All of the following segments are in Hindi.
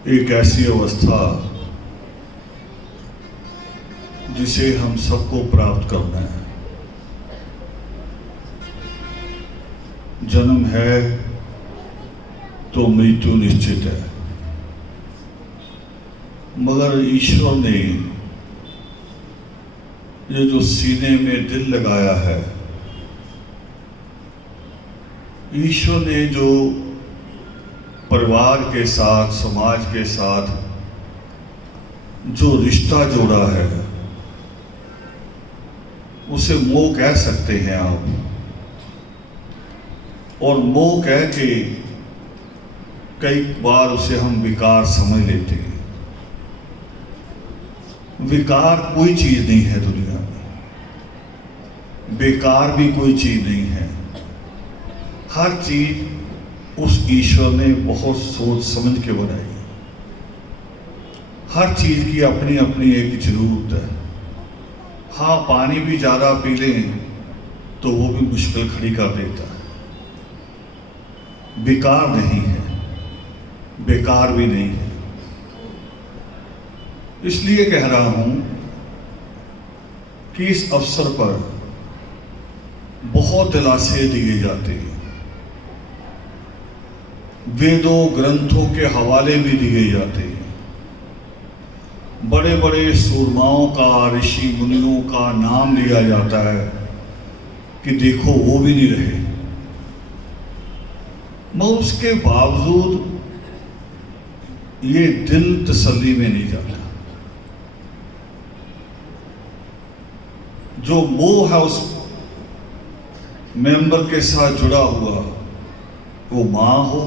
एक ऐसी अवस्था जिसे हम सबको प्राप्त करना है। जन्म है तो मृत्यु निश्चित है, मगर ईश्वर ने ये जो सीने में दिल लगाया है, ईश्वर ने जो परिवार के साथ, समाज के साथ जो रिश्ता जोड़ा है, उसे मोह कह सकते हैं आप। और मोह कह के कई बार उसे हम विकार समझ लेते हैं। विकार कोई चीज नहीं है दुनिया में, बेकार भी कोई चीज नहीं है। हर चीज उस ईश्वर ने बहुत सोच समझ के बनाई। हर चीज की अपनी अपनी एक जरूरत है। हाँ, पानी भी ज्यादा पी लें तो वो भी मुश्किल खड़ी कर देता है। बेकार नहीं है, बेकार भी नहीं है। इसलिए कह रहा हूं कि इस अवसर पर बहुत दिलासे दिए जाते हैं। वेदों ग्रंथों के हवाले भी दिए जाते हैं। बड़े बड़े सूरमाओं का, ऋषि मुनियों का नाम लिया जाता है कि देखो वो भी नहीं रहे, मगर उसके बावजूद ये दिल तसल्ली में नहीं जाता। जो मोह है उस मेंबर के साथ जुड़ा हुआ, वो माँ हो,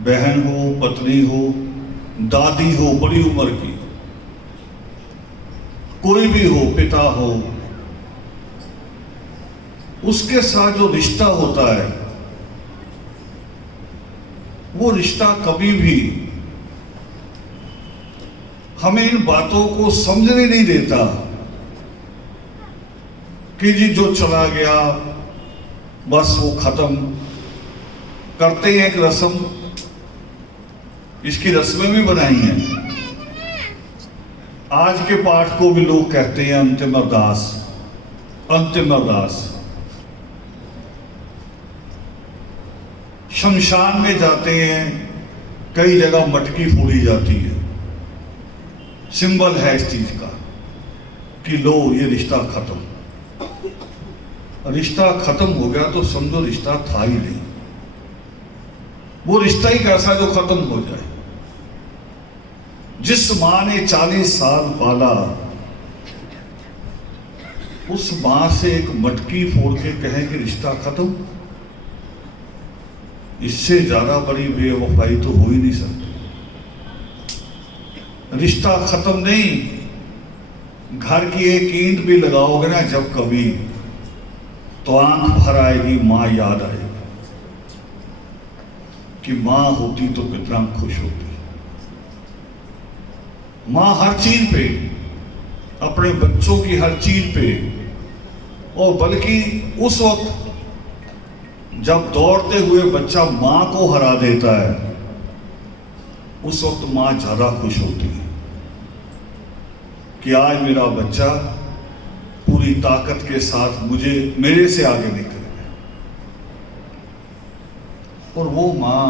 बहन हो, पत्नी हो, दादी हो बड़ी उम्र की, कोई भी हो, पिता हो, उसके साथ जो रिश्ता होता है, वो रिश्ता कभी भी हमें इन बातों को समझने नहीं देता कि जी जो चला गया बस वो खत्म। करते हैं एक रस्म, इसकी रस्में भी बनाई हैं। आज के पाठ को भी लोग कहते हैं अंतिम अरदास। अंतिम अरदास शमशान में जाते हैं, कई जगह मटकी फोड़ी जाती है। सिंबल है इस चीज का कि लो ये रिश्ता खत्म। रिश्ता खत्म हो गया तो समझो रिश्ता था ही नहीं। वो रिश्ता ही कैसा जो खत्म हो जाए। जिस मां ने 40 साल पाला, उस मां से एक मटकी फोड़ के कहें कि रिश्ता खत्म, इससे ज्यादा बड़ी बेवफाई तो हो ही नहीं सकती। रिश्ता खत्म नहीं, घर की एक ईंट भी लगाओगे ना जब कभी, तो आंख भर आएगी, मां याद आएगी कि मां होती तो कितना खुश होती। मां हर चीज पे, अपने बच्चों की हर चीज पे, और बल्कि उस वक्त जब दौड़ते हुए बच्चा मां को हरा देता है, उस वक्त मां ज्यादा खुश होती है कि आज मेरा बच्चा पूरी ताकत के साथ मेरे से आगे निकल गया। और वो मां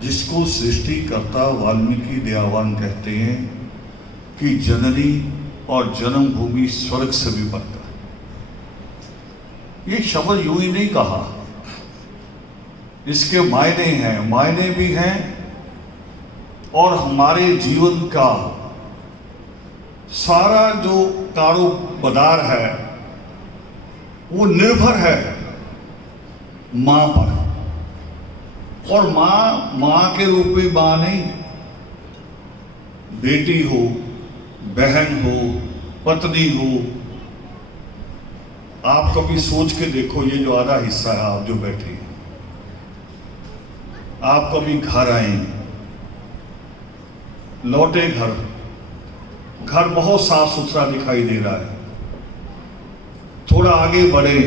जिसको सृष्टिकर्ता वाल्मीकि दयावान कहते हैं कि जननी और जन्मभूमि स्वर्ग से भी बढ़ता है। ये शब्द यूं ही नहीं कहा, इसके मायने हैं, मायने भी हैं, और हमारे जीवन का सारा जो कारोबार है वो निर्भर है मां पर। और मां के रूप में मां नहीं, बेटी हो, बहन हो, पत्नी हो। आप कभी सोच के देखो, ये जो आधा हिस्सा है आप जो बैठे हैं, आप कभी घर आए, लौटे घर बहुत साफ सुथरा दिखाई दे रहा है, थोड़ा आगे बढ़े,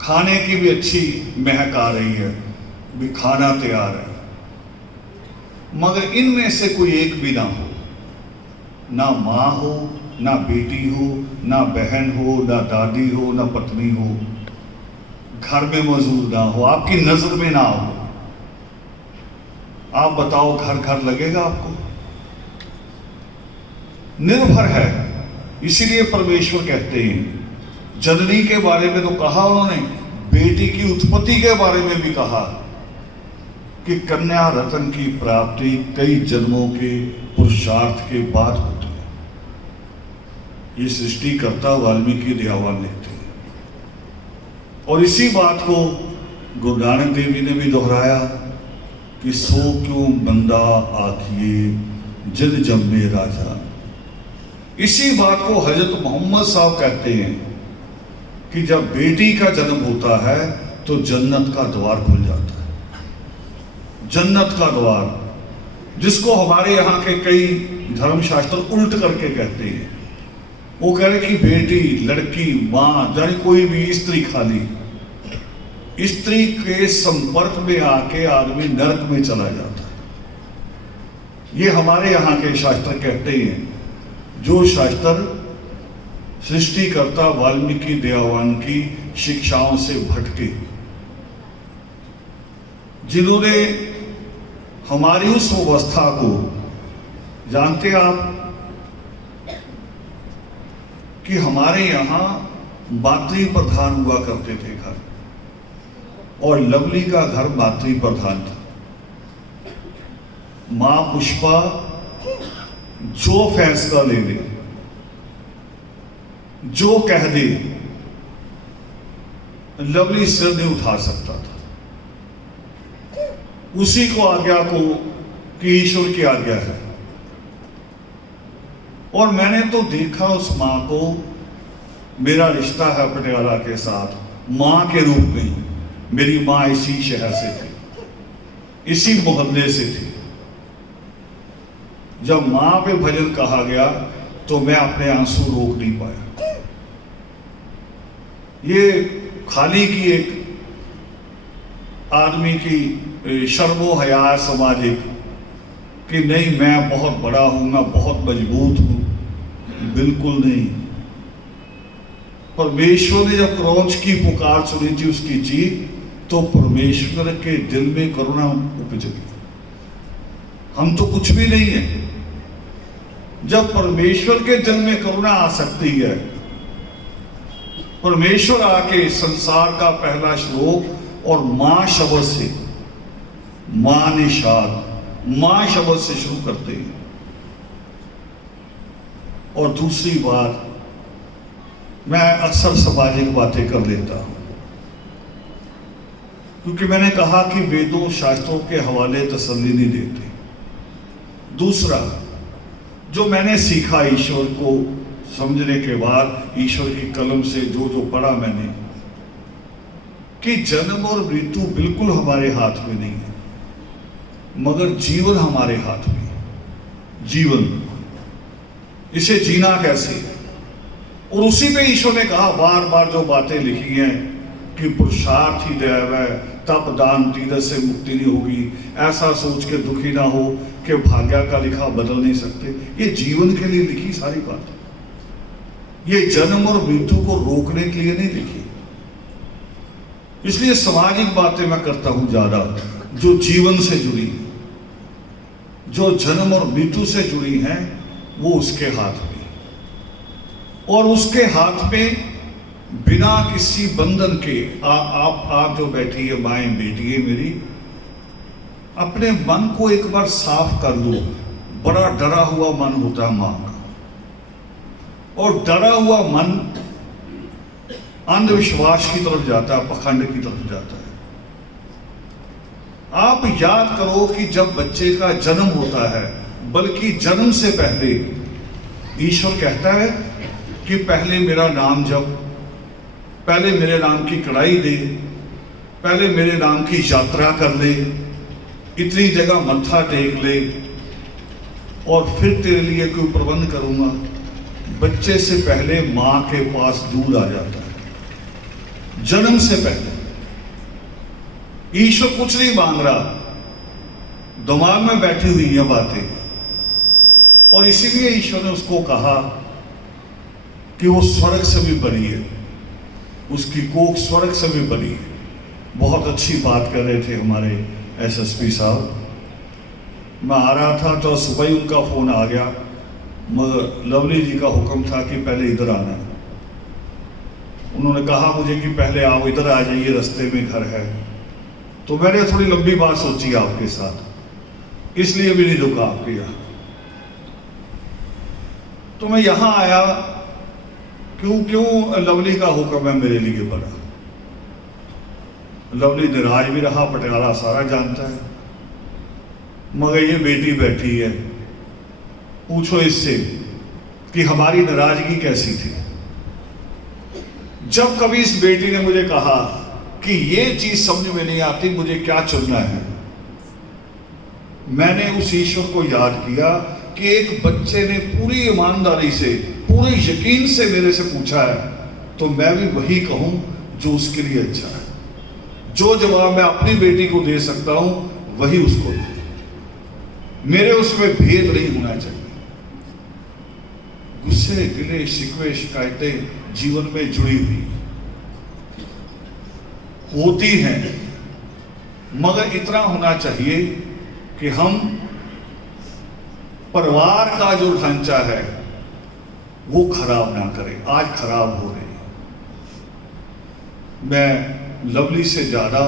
खाने की भी अच्छी महक आ रही है, भी खाना तैयार है, मगर इनमें से कोई एक भी ना हो, ना माँ हो, ना बेटी हो, ना बहन हो, ना दादी हो, ना पत्नी हो, घर में मौजूद ना हो, आपकी नजर में ना हो। आप बताओ घर घर लगेगा आपको? निर्भर है। इसीलिए परमेश्वर कहते हैं, जननी के बारे में तो कहा उन्होंने, बेटी की उत्पत्ति के बारे में भी कहा कि कन्या रत्न की प्राप्ति कई जन्मों के पुरुषार्थ के बाद होती है। ये सृष्टिकर्ता वाल्मीकि दयावान लिखते हैं। और इसी बात को गुरु नानक देव जी ने भी दोहराया कि सो क्यों बंदा आखिए जद जम्मे राजा। इसी बात को हजरत मोहम्मद साहब कहते हैं कि जब बेटी का जन्म होता है तो जन्नत का द्वार खुल जाता है। जन्नत का द्वार, जिसको हमारे यहाँ के कई धर्मशास्त्र उल्ट करके कहते हैं। वो कह रहे कि बेटी, लड़की, माँ, यानी कोई भी स्त्री, खाली स्त्री के संपर्क में आके आदमी नरक में चला जाता है। ये हमारे यहाँ के शास्त्र कहते हैं, जो शास्त्र सृष्टिकर्ता वाल्मीकि दयावान की शिक्षाओं से भटके, जिन्होंने हमारी उस अवस्था को, जानते आप कि हमारे यहां मातृ प्रधान हुआ करते थे घर, और लवली का घर मातृ प्रधान था। मां पुष्पा जो फैसला ले ले, जो कह दे, लवली सिर नहीं उठा सकता था। उसी को आज्ञा को कि ईश्वर की आज्ञा है। और मैंने तो देखा उस मां को, मेरा रिश्ता है पटियाला के साथ मां के रूप में। मेरी मां इसी शहर से थी, इसी मोहल्ले से थी। जब मां पे भजन कहा गया तो मैं अपने आंसू रोक नहीं पाया। ये खाली की एक आदमी की शर्मो हया सामाजिक कि नहीं मैं बहुत बड़ा हूं, मैं बहुत मजबूत हूं, बिल्कुल नहीं। परमेश्वर ने जब क्रौंच की पुकार सुनी थी, उसकी चीख, तो परमेश्वर के दिल में करुणा उपज गई। हम तो कुछ भी नहीं है। जब परमेश्वर के दिल में करुणा आ सकती है, परमेश्वर आके संसार का पहला श्लोक और मां शब्द से, मां निषाद, मां शब्द से शुरू करते हैं। और दूसरी बात, मैं अक्सर सामाजिक बातें कर लेता हूं, क्योंकि मैंने कहा कि वेदों शास्त्रों के हवाले तसल्ली नहीं देते। दूसरा, जो मैंने सीखा ईश्वर को समझने के बाद, ईश्वर की कलम से जो जो पढ़ा मैंने, कि जन्म और मृत्यु बिल्कुल हमारे हाथ में नहीं है, मगर जीवन हमारे हाथ में है। जीवन, इसे जीना कैसे, और उसी पे ईश्वर ने कहा बार बार जो बातें लिखी हैं कि पुरुषार्थ ही दैव है, तप दान तीरथ से मुक्ति नहीं होगी, ऐसा सोच के दुखी ना हो कि भाग्य का लिखा बदल नहीं सकते। ये जीवन के लिए लिखी सारी बातें, ये जन्म और मृत्यु को रोकने के लिए नहीं लिखी। इसलिए सामाजिक बातें मैं करता हूं ज्यादा, जो जीवन से जुड़ी, जो जन्म और मृत्यु से जुड़ी हैं, वो उसके हाथ में। और उसके हाथ में बिना किसी बंधन के, आप जो बैठी है माएं, बेटी है मेरी, अपने मन को एक बार साफ कर लो। बड़ा डरा हुआ मन होता है मां का, और डरा हुआ मन अंधविश्वास की तरफ जाता है, पखंड की तरफ जाता है। आप याद करो कि जब बच्चे का जन्म होता है, बल्कि जन्म से पहले ईश्वर कहता है कि पहले मेरा नाम जप, पहले मेरे नाम की कड़ाई दे, पहले मेरे नाम की यात्रा कर ले, इतनी जगह मत्था टेक ले, और फिर तेरे लिए कोई प्रबंध करूंगा। बच्चे से पहले मां के पास दूध आ जाता है, जन्म से पहले। ईश्वर कुछ नहीं मांग रहा, दिमाग में बैठी हुई ये बातें, और इसीलिए ईश्वर ने उसको कहा कि वो स्वर्ग से भी बड़ी है, उसकी कोख स्वर्ग से भी बड़ी है। बहुत अच्छी बात कर रहे थे हमारे एसएसपी साहब। मैं आ रहा था तो सुबह ही उनका फोन आ गया, मगर लवली जी का हुक्म था कि पहले इधर आना है। उन्होंने कहा मुझे कि पहले आप इधर आ जाइए, रास्ते में घर है। तो मैंने थोड़ी लंबी बात सोची आपके साथ, इसलिए भी नहीं रुका आपके यहाँ। तो मैं यहां आया, क्यों लवली का हुक्म है मेरे लिए बड़ा। लवली नाराज भी रहा, पटियाला सारा जानता है, मगर ये बेटी बैठी है, पूछो इससे कि हमारी नाराजगी कैसी थी। जब कभी इस बेटी ने मुझे कहा कि ये चीज समझ में नहीं आती, मुझे क्या चुनना है, मैंने उस ईश्वर को याद किया कि एक बच्चे ने पूरी ईमानदारी से, पूरे यकीन से मेरे से पूछा है, तो मैं भी वही कहूं जो उसके लिए अच्छा है। जो जवाब मैं अपनी बेटी को दे सकता हूं वही उसको दे। मेरे उसमें भेद नहीं होना चाहिए। गुस्से, गिले, शिकवे, शिकायतें जीवन में जुड़ी हुई होती हैं, मगर इतना होना चाहिए कि हम परिवार का जो ढांचा है वो खराब ना करें। आज खराब हो रहे हैं। मैं लवली से ज्यादा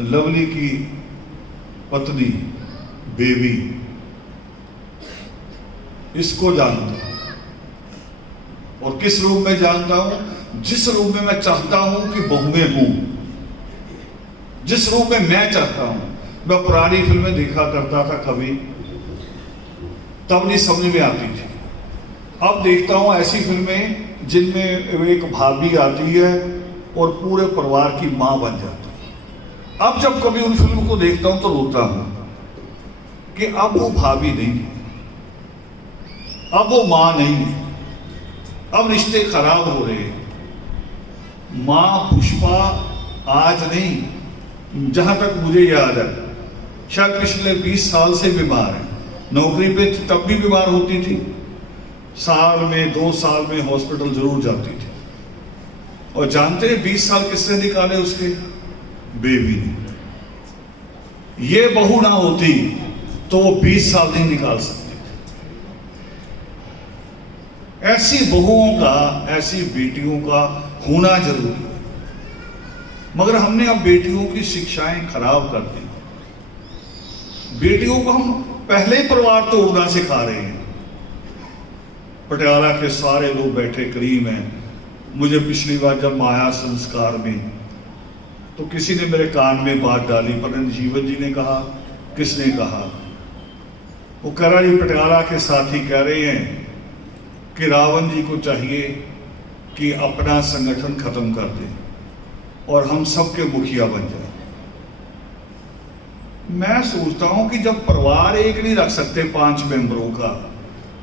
लवली की पत्नी, बेबी, इसको जानता हूं। और किस रूप में जानता हूं? जिस रूप में मैं चाहता हूं कि बहुएं हूं, जिस रूप में मैं चाहता हूं। मैं पुरानी फिल्में देखा करता था कभी, तब नहीं समझ में आती थी। अब देखता हूं ऐसी फिल्में जिनमें एक भाभी आती है और पूरे परिवार की मां बन जाती है। अब जब कभी उन फिल्म को देखता हूं तो रोता हूं कि अब वो भाभी नहीं, अब वो मां नहीं, अब रिश्ते खराब हो रहे हैं। मां पुष्पा आज नहीं, जहां तक मुझे याद है शायद पिछले 20 साल से बीमार है। नौकरी पे तब भी बीमार होती थी, साल में 2 साल में हॉस्पिटल जरूर जाती थी। और जानते हैं 20 साल किसने निकाले उसके? बेबी ने। ये बहू ना होती तो वो 20 साल नहीं निकाल सकती। ऐसी बहुओं का, ऐसी बेटियों का होना जरूरी है। मगर हमने अब बेटियों की शिक्षाएं खराब कर दी। बेटियों को हम पहले ही परिवार तोड़ना सिखा रहे हैं। पटियाला के सारे लोग बैठे करीब हैं। मुझे पिछली बार जब माया संस्कार में, तो किसी ने मेरे कान में बात डाली, पता नहीं जीवन जी ने कहा, किसने कहा, वो कह रहा, ये पटियाला के साथी कह रहे हैं कि रावण जी को चाहिए कि अपना संगठन खत्म कर दे और हम सबके मुखिया बन जाए। मैं सोचता हूं कि जब परिवार एक नहीं रख सकते 5 मेंबरों का,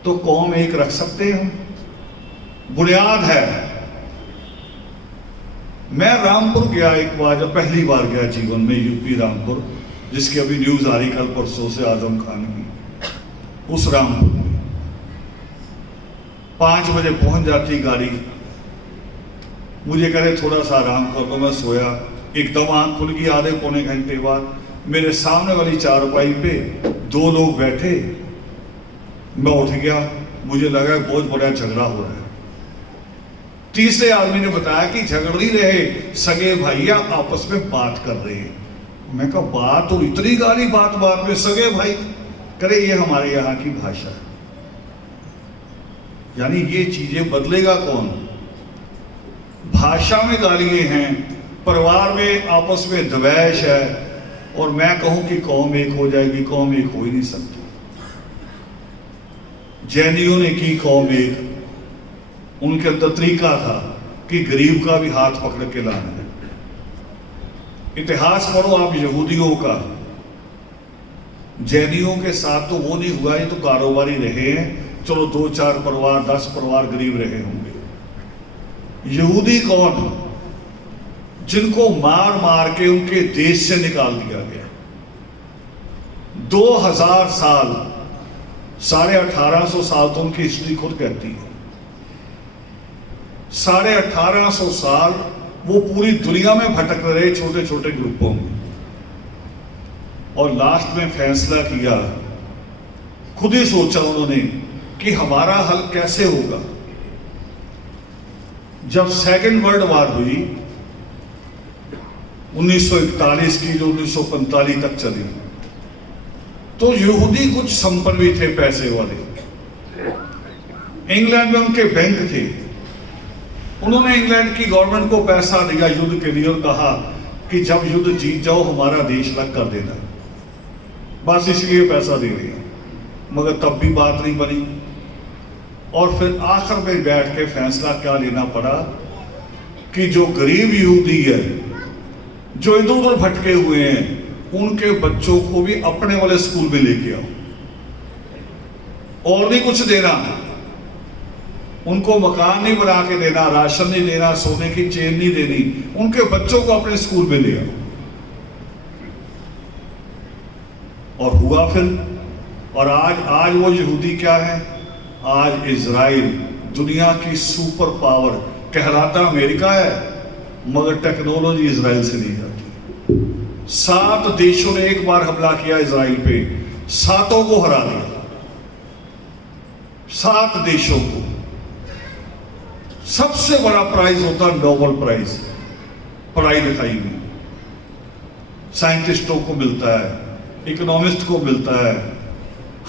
तो कौम एक रख सकते हैं। बुनियाद है। मैं रामपुर गया एक बार, जब पहली बार गया जीवन में, यूपी रामपुर, जिसकी अभी न्यूज आ रही कल परसों से आजम खान की। उस रामपुर में 5 बजे पहुंच जाती गाड़ी। मुझे कह रहे थोड़ा सा आराम कर, तो मैं सोया। एकदम आंख खुल गई आधे पौने घंटे बाद। मेरे सामने वाली चारपाई पे 2 लोग बैठे। मैं उठ गया, मुझे लगा बहुत बड़ा झगड़ा हो रहा है। तीसरे आदमी ने बताया कि झगड़ नहीं रहे, सगे भैया आपस में बात कर रहे हैं। मैं कहा बात, और इतनी गाली बात बात में सगे भाई करे, ये हमारे यहाँ की भाषा है। यानी ये चीजें बदलेगा कौन? भाषा में गालियां हैं, परिवार में आपस में द्वेष है, और मैं कहूं कि कौम एक हो जाएगी। कौम एक हो ही नहीं सकती। जैनियों ने की कौम एक, उनके अंदर तरीका था कि गरीब का भी हाथ पकड़ के लाना है। इतिहास पढ़ो आप यहूदियों का। जैनियों के साथ तो वो नहीं हुआ, ये तो कारोबारी रहे हैं। चलो 2-4 परिवार, 10 परिवार गरीब रहे होंगे। यहूदी कौन? जिनको मार मार के उनके देश से निकाल दिया गया। 2000 साल, 1850 साल तो उनकी हिस्ट्री खुद कहती है। 1850 साल वो पूरी दुनिया में भटक रहे छोटे छोटे ग्रुपों में, और लास्ट में फैसला किया, खुद ही सोचा उन्होंने कि हमारा हल कैसे होगा। जब सेकेंड वर्ल्ड वार हुई 1941 की, जो 1945 तक चली, तो यहूदी कुछ संपन्न भी थे, पैसे वाले। इंग्लैंड में उनके बैंक थे। उन्होंने इंग्लैंड की गवर्नमेंट को पैसा दिया युद्ध के लिए और कहा कि जब युद्ध जीत जाओ हमारा देश अलग कर देना, बस इसलिए पैसा दे रहे हैं। मगर तब भी बात नहीं बनी, और फिर आखिर में बैठ के फैसला क्या लेना पड़ा कि जो गरीब यहूदी है, जो इधर उधर भटके हुए हैं, उनके बच्चों को भी अपने वाले स्कूल में लेके आओ, और नहीं कुछ देना, उनको मकान नहीं बना के देना, राशन नहीं देना, सोने की चेन नहीं देनी, उनके बच्चों को अपने स्कूल में ले आओ। और हुआ फिर, और आज वो यहूदी क्या है? आज इजराइल दुनिया की सुपर पावर कहलाता अमेरिका है, मगर टेक्नोलॉजी इजराइल से नहीं जाती। 7 देशों ने एक बार हमला किया इजराइल पे, 7 को हरा दिया। 7 देशों को। सबसे बड़ा प्राइज होता है नोबेल प्राइज, पढ़ाई लिखाई में साइंटिस्टों को मिलता है, इकोनॉमिस्ट को मिलता है,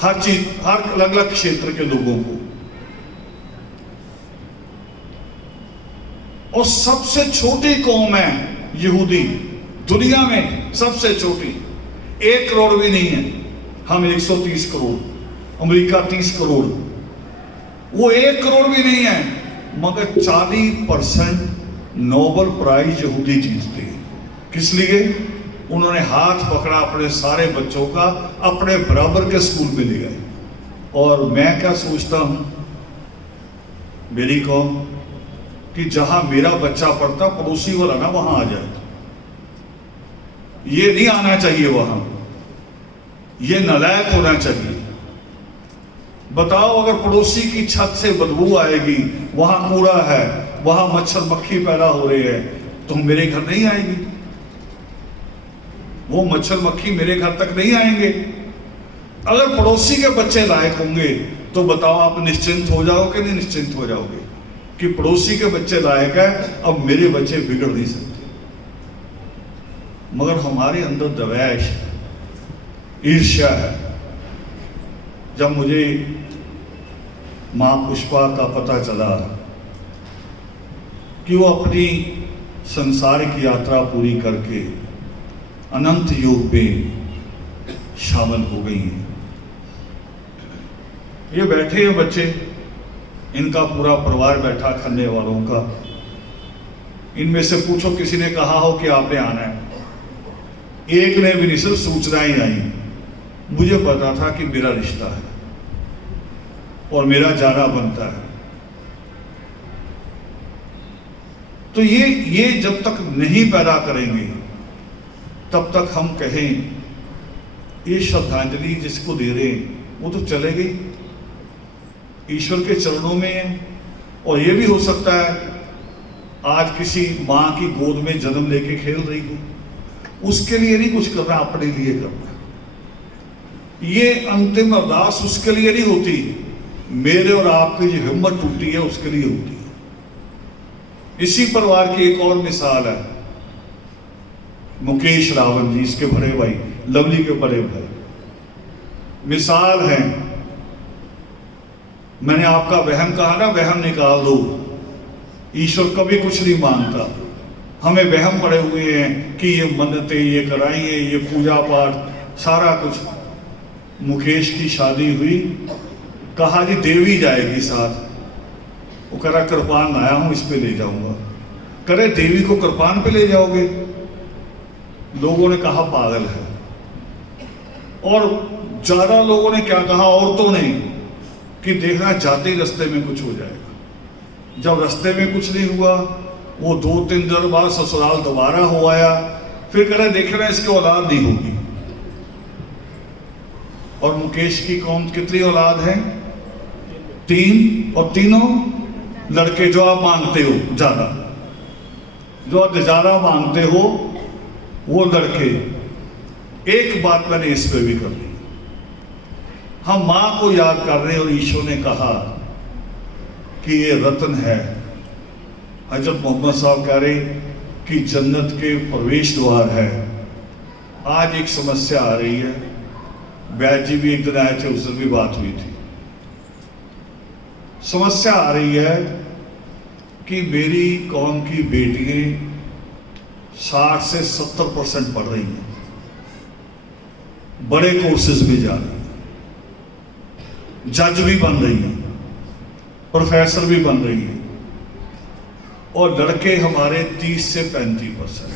हर चीज, हर अलग अलग क्षेत्र के लोगों को। और सबसे छोटी कौम है यहूदी, दुनिया में सबसे छोटी। 1 करोड़ भी नहीं है, हम 130 करोड़, अमेरिका 30 करोड़, वो 1 करोड़ भी नहीं है, मगर 40% नोबेल प्राइज यहूदी जीतते हैं। किस लिए? उन्होंने हाथ पकड़ा अपने सारे बच्चों का, अपने बराबर के स्कूल में ले गए। और मैं क्या सोचता हूं, मेरी कौम, कि जहां मेरा बच्चा पढ़ता, पड़ोसी वाला ना वहां आ जाए। ये नहीं आना चाहिए वहां, ये नालायक होना चाहिए। बताओ, अगर पड़ोसी की छत से बदबू आएगी, वहां कूड़ा है, वहां मच्छर मक्खी पैदा हो रहे हैं, तो मेरे घर नहीं आएगी, वो मच्छर मक्खी मेरे घर तक नहीं आएंगे। अगर पड़ोसी के बच्चे लायक होंगे तो बताओ, आप निश्चिंत हो जाओगे? नहीं निश्चिंत हो जाओगे कि पड़ोसी के बच्चे लायक है, अब मेरे बच्चे बिगड़ नहीं सकते। मगर हमारे अंदर द्वेष, ईर्ष्या है। जब मुझे मां पुष्पा का पता चला कि वो अपनी संसारिक यात्रा पूरी करके अनंत योग में शामिल हो गई हैं, ये बैठे हैं बच्चे, इनका पूरा परिवार बैठा खन्ने वालों का। इनमें से पूछो किसी ने कहा हो कि आपने आना है? एक ने भी नहीं, सिर्फ सूचनाएं आई। मुझे पता था कि मेरा रिश्ता है और मेरा जाना बनता है। तो ये जब तक नहीं पैदा करेंगे तब तक हम कहें ये श्रद्धांजलि जिसको दे रहे हैं वो तो चले गई, ईश्वर के चरणों में है। और ये भी हो सकता है आज किसी मां की गोद में जन्म लेके खेल रही हो, उसके लिए नहीं कुछ करना, अपने लिए करना। ये अंतिम अरदास उसके लिए नहीं होती, मेरे और आपकी जो हिम्मत टूटी है उसके लिए होती है। इसी परिवार की एक और मिसाल है, मुकेश रावल जी, इसके बड़े भाई, लवली के बड़े भाई मिसाल हैं। मैंने आपका वहम कहा ना, वहम निकाल दो। ईश्वर कभी कुछ नहीं मांगता। हमें वहम पड़े हुए हैं कि ये मन्नतें ये कराइए, ये पूजा पाठ सारा कुछ। मुकेश की शादी हुई, कहा जी देवी जाएगी साथ। वो कह रहा कृपान लाया हूं, इस पे ले जाऊंगा। करे देवी को कृपान पे ले जाओगे? लोगों ने कहा पागल है। और ज्यादा लोगों ने क्या कहा, औरतों ने, कि देखना जाते ही रास्ते में कुछ हो जाएगा। जब रास्ते में कुछ नहीं हुआ, वो 2-3 दिन बाद ससुराल दोबारा हो आया, फिर कह रहा देखना इसकी औलाद नहीं होगी। और मुकेश की कौन कितनी औलाद है? 3, और तीनों लड़के। जो आप मांगते हो ज्यादा, जो आप ज्यादा मांगते हो वो लड़के। एक बात मैंने इस पे भी कर ली, हम मां को याद कर रहे हैं और ईशो ने कहा कि ये रत्न है। हजरत मोहम्मद साहब कह रहे कि जन्नत के प्रवेश द्वार है। आज एक समस्या आ रही है, बैद जी भी एक दिन आए थे, उस दिन भी बात हुई थी। समस्या आ रही है कि मेरी कौम की बेटियां 60 से 70% पढ़ रही हैं, बड़े कोर्सेज में जा रही हैं, जज भी बन रही हैं, प्रोफेसर भी बन रही हैं, और लड़के हमारे 30 से 35%।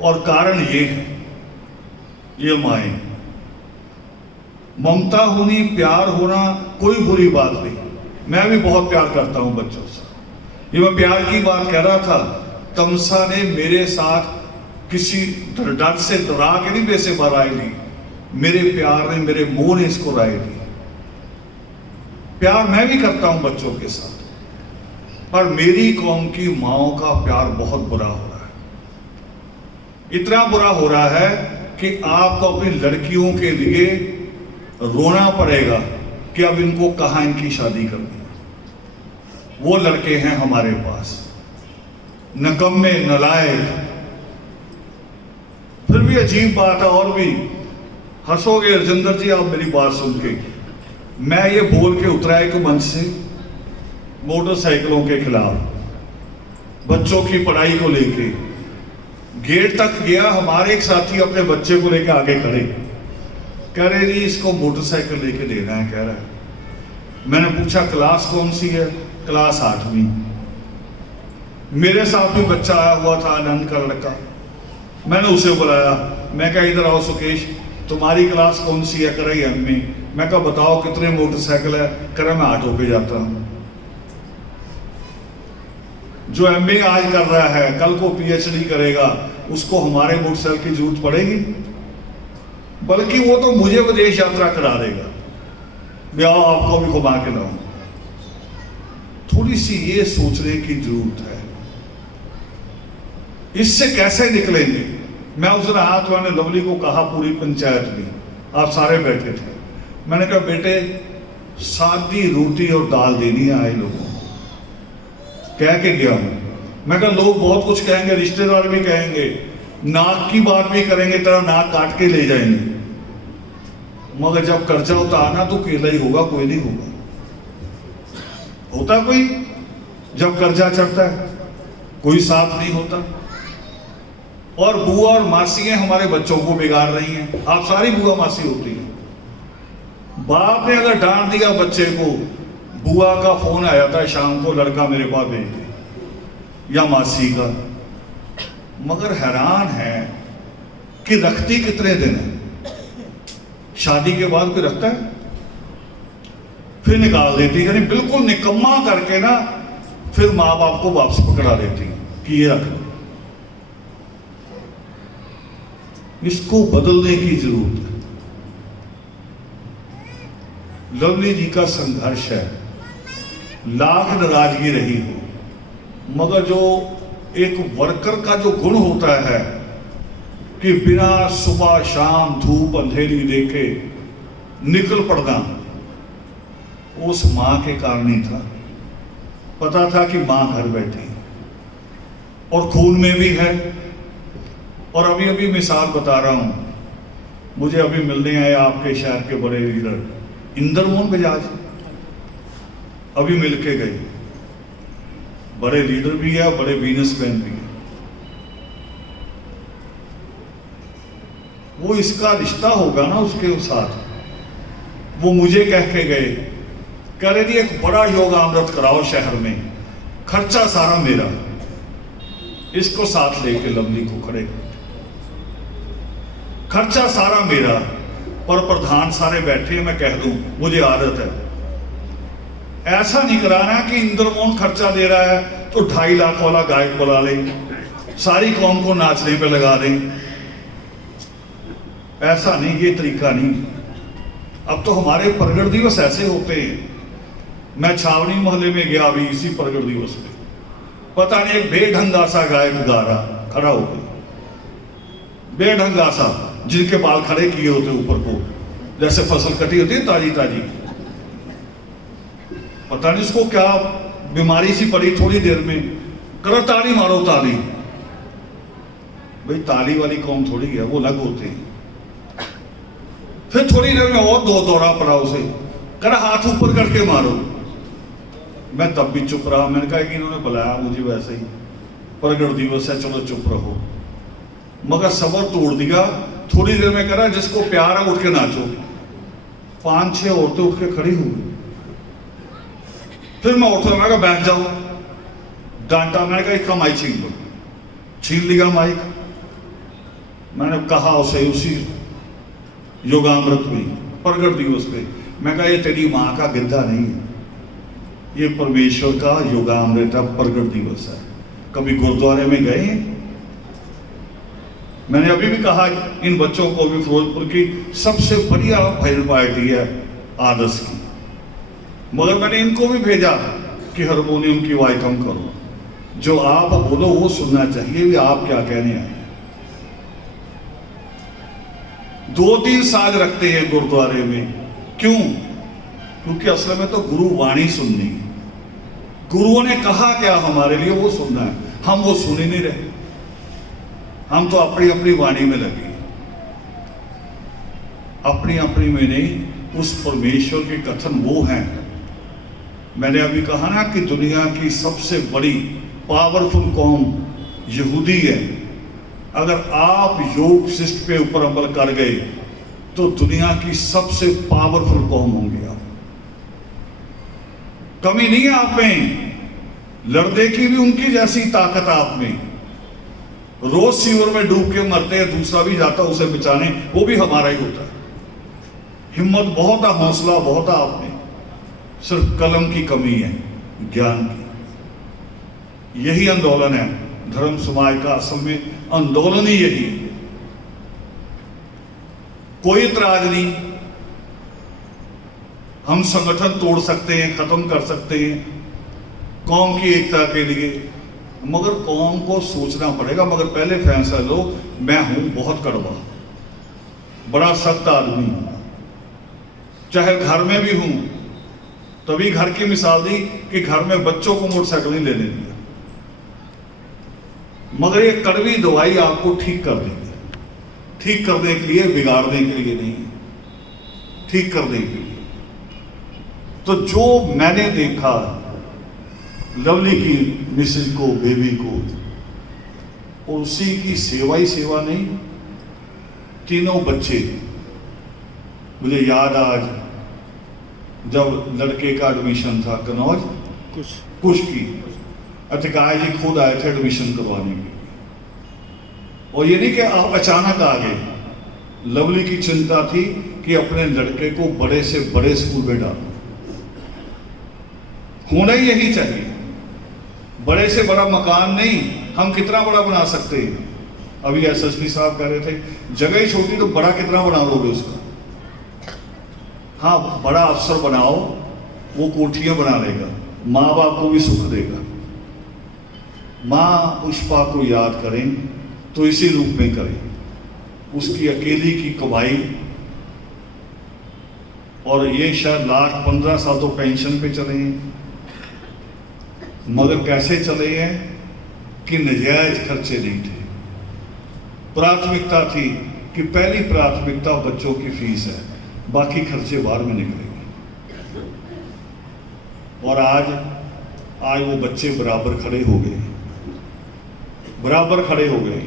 और कारण ये है, ये माएँ, ममता होनी, प्यार होना कोई बुरी बात नहीं। मैं भी बहुत प्यार करता हूं बच्चों से। ये मैं प्यार की बात कह रहा था, तमसा ने मेरे साथ किसी डर से डरा के नहीं वैसे राय ली, मेरे प्यार ने, मेरे मोह ने इसको राय दी। प्यार मैं भी करता हूं बच्चों के साथ, पर मेरी कौम की माओं का प्यार बहुत बुरा हो रहा है। इतना बुरा हो रहा है कि आपको अपनी लड़कियों के लिए रोना पड़ेगा कि अब इनको कहां इनकी शादी करनी है। वो लड़के हैं हमारे पास, नकम्मे, नलायक। फिर भी अजीब बात है, और भी हंसोगे राजेंद्र जी आप मेरी बात सुन के। मैं ये बोल के उतरा एक मंच से मोटरसाइकिलों के खिलाफ, बच्चों की पढ़ाई को लेके, गेट तक गया, हमारे एक साथी अपने बच्चे को लेके आगे खड़े, कह रहे जी इसको मोटरसाइकिल लेके देना है, कह रहा है। मैंने पूछा क्लास कौन सी है? क्लास 8वीं। मेरे साथ भी बच्चा आया हुआ था, आनंद का लड़का। मैंने उसे बुलाया, मैं कहा इधर आओ सुकेश, तुम्हारी क्लास कौन सी है? कर रही एमए। मैं कहा बताओ कितने मोटरसाइकिल है? कर रहा मैं ऑटो पे जाता हूं। जो एमए आज कर रहा है, कल को पीएचडी करेगा, उसको हमारे मोटरसाइकिल की जरूरत पड़ेगी? बल्कि वो तो मुझे विदेश यात्रा करा देगा, मैं आपको भी घुमा के लाऊं। थोड़ी सी ये सोचने की जरूरत है, इससे कैसे निकलेंगे। मैं उस दिन हाथ मैंने लवली को कहा, पूरी पंचायत में आप सारे बैठे थे, मैंने कहा बेटे सादी रोटी और दाल देनी है आए लोगों को, कह के गया हूं। मैं कहा लोग बहुत कुछ कहेंगे, रिश्तेदार भी कहेंगे, नाक की बात भी करेंगे, तेरा नाक काट के ले जाएंगे, मगर जब कर्जा उतारना तो अकेला ही होगा, कोई नहीं होगा। होता कोई जब कर्जा चढ़ता है, कोई साथ नहीं होता। और बुआ और मासियां हमारे बच्चों को बिगाड़ रही हैं। आप सारी बुआ मासी होती हैं। बाप ने अगर डांट दिया बच्चे को, बुआ का फोन आया था शाम को, लड़का मेरे पास भेज दे, या मासी का। मगर हैरान है कि रखती कितने दिन है, शादी के बाद कोई रखता है? फिर निकाल देती है, यानी बिल्कुल निकम्मा करके ना, फिर माँ बाप को वापस पकड़ा देती कि ये रख लो। इसको बदलने की जरूरत है। लवली जी का संघर्ष है, लाख नाराजगी रही हो, मगर जो एक वर्कर का जो गुण होता है कि बिना सुबह शाम धूप अंधेरी देखे निकल पड़ना, उस मां के कारण ही था। पता था कि मां घर बैठी और खून में भी है। और अभी अभी मिसाल बता रहा हूं, मुझे अभी मिलने आए आपके शहर के बड़े लीडर इंद्रमोहन बजाज, अभी मिल के गए। बड़े लीडर भी है, बड़े बिजनेसमैन भी है। वो इसका रिश्ता होगा ना उसके साथ। वो मुझे कह के गए, कह रहे जी एक बड़ा योगामृत कराओ शहर में, खर्चा सारा मेरा। इसको साथ लेके लवली को खड़े, खर्चा सारा मेरा, पर प्रधान सारे बैठे, मैं कह दूं मुझे आदत है। ऐसा नहीं कराना कि इंद्रमोहन खर्चा दे रहा है तो 2.5 लाख वाला गायक बुला ले, सारी कौम को नाचने पे लगा दें। ऐसा नहीं, ये तरीका नहीं। अब तो हमारे प्रगट दिवस ऐसे होते हैं। मैं छावनी मोहल्ले में गया अभी इसी प्रगट दिवस पे, पता नहीं एक बेढंगा सा गायक गा रहा, खड़ा हो गया, बेढंगा सा, जिनके बाल खड़े किए होते ऊपर को, जैसे फसल कटी होती है ताजी ताजी। पता नहीं उसको क्या बीमारी सी पड़ी, थोड़ी देर में करो ताली मारो ताली। भाई ताली वाली कौम थोड़ी है, वो अलग होते हैं। फिर थोड़ी देर में और दो दौड़ा पड़ा उसे, करा हाथ ऊपर करके मारो। मैं तब भी चुप रहा। मैंने कहा कि इन्होंने बुलाया मुझे वैसे ही, प्रगट दिवस है, चलो चुप रहो। मगर सबर तोड़ दिया। थोड़ी देर में करा जिसको प्यार है उठ के नाचो। 5-6 औरतें उठ के खड़ी हुई। फिर मैं उठा, मैं कहा बैठ जाओ। डांटा, मैंने कहा इसका माइक छीन लो। छीन लिया माइक। मैंने कहा उसे उसी योगामृत में, प्रगट दिवस पे, मैं कहा ये तेरी माँ का गिद्धा नहीं है, ये परमेश्वर का योगामृत का प्रगट दिवस है। कभी गुरुद्वारे में गए हैं? मैंने अभी भी कहा इन बच्चों को भी, फिरोजपुर की सबसे बढ़िया भजन पार्टी है आदर्श की, मगर मैंने इनको भी भेजा कि हारमोनियम की आवाज कम करो, जो आप बोलो वो सुनना चाहिए, भी आप क्या कहने आए। 2-3 साल रखते हैं गुरुद्वारे में, क्यों? क्योंकि असल में तो गुरु वाणी सुननी है। गुरुओं ने कहा क्या हमारे लिए वो सुनना है, हम वो सुन ही नहीं रहे। हम तो अपनी अपनी वाणी में लगे, अपनी अपनी में नहीं। उस परमेश्वर के कथन वो हैं। मैंने अभी कहा ना कि दुनिया की सबसे बड़ी पावरफुल कौम यहूदी है। अगर आप योग शिष्ट पे ऊपर अमल कर गए तो दुनिया की सबसे पावरफुल कौम होंगे आप। कमी नहीं है आप में, लड़ने की भी उनकी जैसी ताकत आप में। रोज सीवर में डूब के मरते हैं, दूसरा भी जाता उसे बचाने, वो भी हमारा ही होता है। हिम्मत बहुत है, हौसला बहुत है आप में, सिर्फ कलम की कमी है, ज्ञान की। यही आंदोलन है धर्म समाज का, असल में आंदोलन ही यही है। कोई इतराज नहीं। हम संगठन तोड़ सकते हैं, खत्म कर सकते हैं कौम की एकता के लिए, मगर कौम को सोचना पड़ेगा। मगर पहले फैसला लो, मैं हूं बहुत कड़वा, बड़ा सख्त आदमी हूं, चाहे घर में भी हूं। तभी घर की मिसाल दी कि घर में बच्चों को मोटरसाइकिल नहीं लेने दिया, मगर ये कड़वी दवाई आपको ठीक कर देगी। ठीक करने के लिए, बिगाड़ने के लिए नहीं, ठीक करने के लिए। तो जो मैंने देखा लवली की मिसेज को, बेबी को, उसी की सेवा ही सेवा नहीं। तीनों बच्चे, मुझे याद आज जब लड़के का एडमिशन था कनौज कुछ की, अतिकाय जी खुद आए थे एडमिशन करवाने के लिए। और ये नहीं कि आप अचानक आ गए, लवली की चिंता थी कि अपने लड़के को बड़े से बड़े स्कूल में डालो। होना ही यही चाहिए, बड़े से बड़ा मकान नहीं, हम कितना बड़ा बना सकते हैं। अभी एसएसपी साहब कह रहे थे जगह ही छोटी तो बड़ा कितना बना लोगे उसका। हाँ, बड़ा अफसर बनाओ, वो कोठियां बना लेगा, माँ बाप को भी सुख देगा। माँ पुष्पा को याद करें तो इसी रूप में करें, उसकी अकेली की कमाई। और ये शायद लास्ट 15 साल तो पेंशन पे चले हैं, मगर कैसे चले हैं कि नजायज खर्चे नहीं थे। प्राथमिकता थी कि पहली प्राथमिकता बच्चों की फीस है, बाकी खर्चे बाहर में निकलेंगे। और आज वो बच्चे बराबर खड़े हो गए, बराबर खड़े हो गए।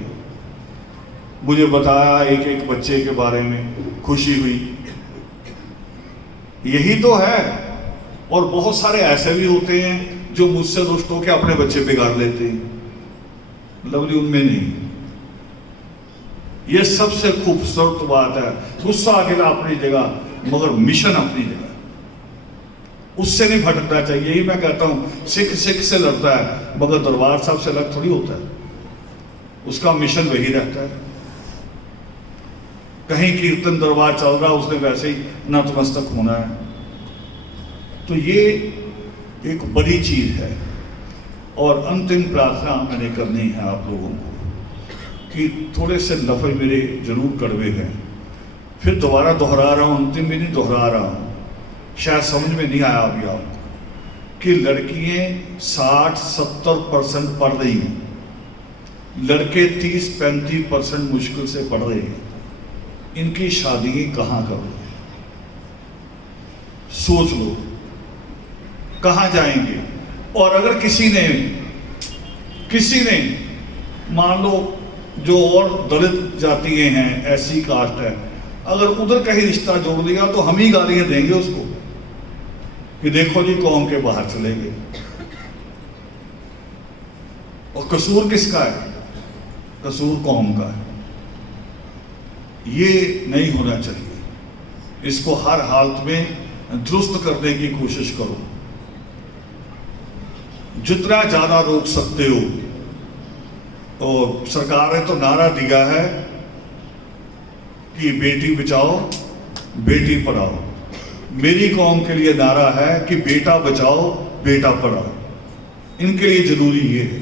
मुझे बताया एक एक बच्चे के बारे में, खुशी हुई। यही तो है। और बहुत सारे ऐसे भी होते हैं जो मुझसे रुष्ट होकर अपने बच्चे बिगाड़ लेते हैं, लवली उनमें नहीं। यह सबसे खूबसूरत बात है। गुस्सा अकेला अपनी जगह, मगर मिशन अपनी जगह। उससे नहीं भटकना चाहिए। यही मैं कहता हूं, सिख सिख से लड़ता है, मगर दरबार साहब से अलग थोड़ी होता है। उसका मिशन वही रहता है। कहीं कीर्तन दरबार चल रहा, उसने वैसे ही नतमस्तक होना है। तो ये एक बड़ी चीज है। और अंतिम प्रार्थना मैंने करनी है आप लोगों को कि थोड़े से लफ्ज़ मेरे जरूर कड़वे हैं, फिर दोबारा दोहरा रहा हूँ, अंतिम भी नहीं दोहरा रहा हूँ, शायद समझ में नहीं आया अभी आपको, कि लड़कियाँ 60-70% पढ़ रही हैं, लड़के 30-35% मुश्किल से पढ़ रहे हैं। इनकी शादी कहाँ करोगे? सोच लो, कहाँ जाएंगे? और अगर किसी ने मान लो जो और दलित जातियां हैं, ऐसी कास्ट है, अगर उधर कहीं रिश्ता जोड़ दिया तो हम ही गालियां देंगे उसको कि देखो जी कौम के बाहर चले गए। और कसूर किसका है? कसूर कौम का है। ये नहीं होना चाहिए। इसको हर हालत में दुरुस्त करने की कोशिश करो, जितना ज्यादा रोक सकते हो। और सरकार ने तो नारा दिया है कि बेटी बचाओ बेटी पढ़ाओ। मेरी कौम के लिए नारा है कि बेटा बचाओ बेटा पढ़ाओ। इनके लिए जरूरी ये है।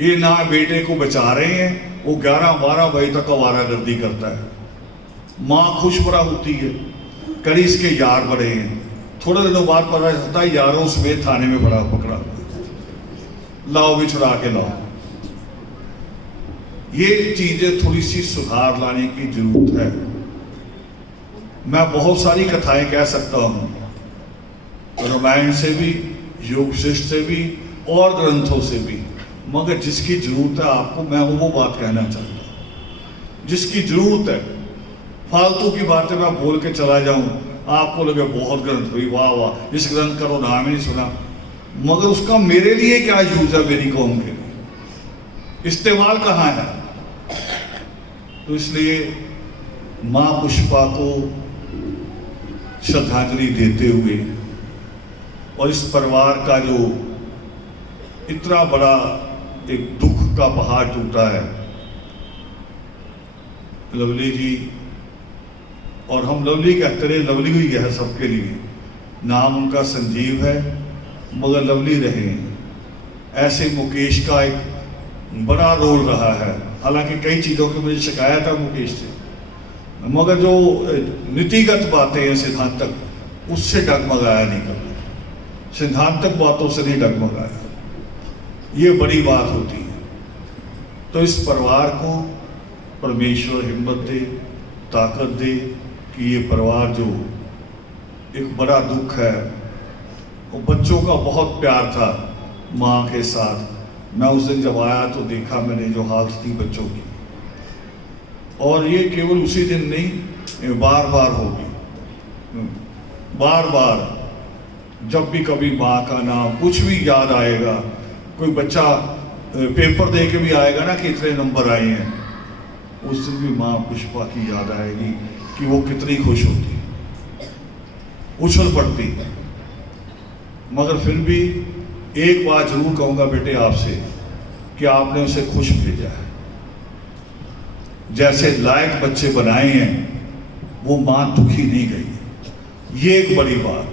ये ना बेटे को बचा रहे हैं, वो 11-12 बजे तक आवारागर्दी करता है। माँ खुश बड़ा होती है, करी इसके यार बड़े हैं, थोड़े दिनों बाद पता चलता है यारों समेत थाने में बड़ा पकड़ा, लाओ भी छुड़ा के लाओ। ये चीजें थोड़ी सी सुधार लाने की जरूरत है। मैं बहुत सारी कथाएं कह सकता हूं, रामायण से भी, योग शिष्ट से भी और ग्रंथों से भी, मगर जिसकी जरूरत है आपको, मैं वो बात कहना चाहता हूं जिसकी जरूरत है। फालतू की बातें मैं बोल के चला जाऊं, आपको लगे बहुत ग्रंथ हुई, वाह वाह इस ग्रंथ का तो नाम ही नहीं सुना, मगर उसका मेरे लिए क्या यूज है, मेरी कौम के लिए इस्तेमाल कहाँ है? तो इसलिए मां पुष्पा को श्रद्धांजलि देते हुए और इस परिवार का जो इतना बड़ा एक दुख का पहाड़ टूटा है, लवली जी, और हम लवली कहते रहे, लवली ही है सबके लिए, नाम उनका संजीव है मगर लवली रहे हैं। ऐसे मुकेश का एक बड़ा रोल रहा है, हालांकि कई चीज़ों की मुझे शिकायत है मुकेश से, मगर जो नीतिगत बातें हैं सिद्धांतक, उससे डगमगाया नहीं करना, सिद्धांतक बातों से नहीं डगमगाया। ये बड़ी बात होती है। तो इस परिवार को परमेश्वर हिम्मत दे, ताकत दे कि ये परिवार जो एक बड़ा दुख है, और बच्चों का बहुत प्यार था माँ के साथ। मैं उस दिन जब आया तो देखा मैंने जो हालत थी बच्चों की, और ये केवल उसी दिन नहीं, बार बार होगी, बार बार जब भी कभी माँ का नाम कुछ भी याद आएगा, कोई बच्चा पेपर दे के भी आएगा ना कि इतने नंबर आए हैं, उस दिन भी माँ पुष्पा की याद आएगी कि वो कितनी खुश होती, उछल पड़ती। मगर फिर भी एक बात जरूर कहूंगा बेटे आपसे कि आपने उसे खुश भेजा है, जैसे लायक बच्चे बनाए हैं, वो मां दुखी नहीं गई। ये एक बड़ी बात,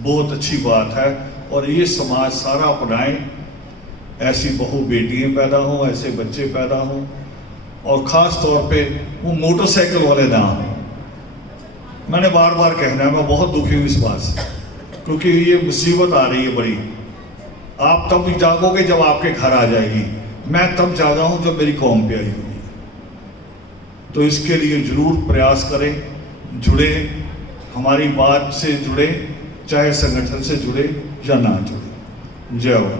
बहुत अच्छी बात है। और ये समाज सारा अपनाए, ऐसी बहु बेटियां पैदा हों, ऐसे बच्चे पैदा हों, और ख़ास तौर पे वो मोटरसाइकिल वाले ना हों। मैंने बार बार कहना है, मैं बहुत दुखी हूँ इस बात से, क्योंकि ये मुसीबत आ रही है बड़ी। आप तब जागोगे जब आपके घर आ जाएगी, मैं तब जागा हूँ जब मेरी कौम पे आई हुई। तो इसके लिए जरूर प्रयास करें, जुड़े, हमारी बात से जुड़े, चाहे संगठन से जुड़े या ना जुड़े। जय हो।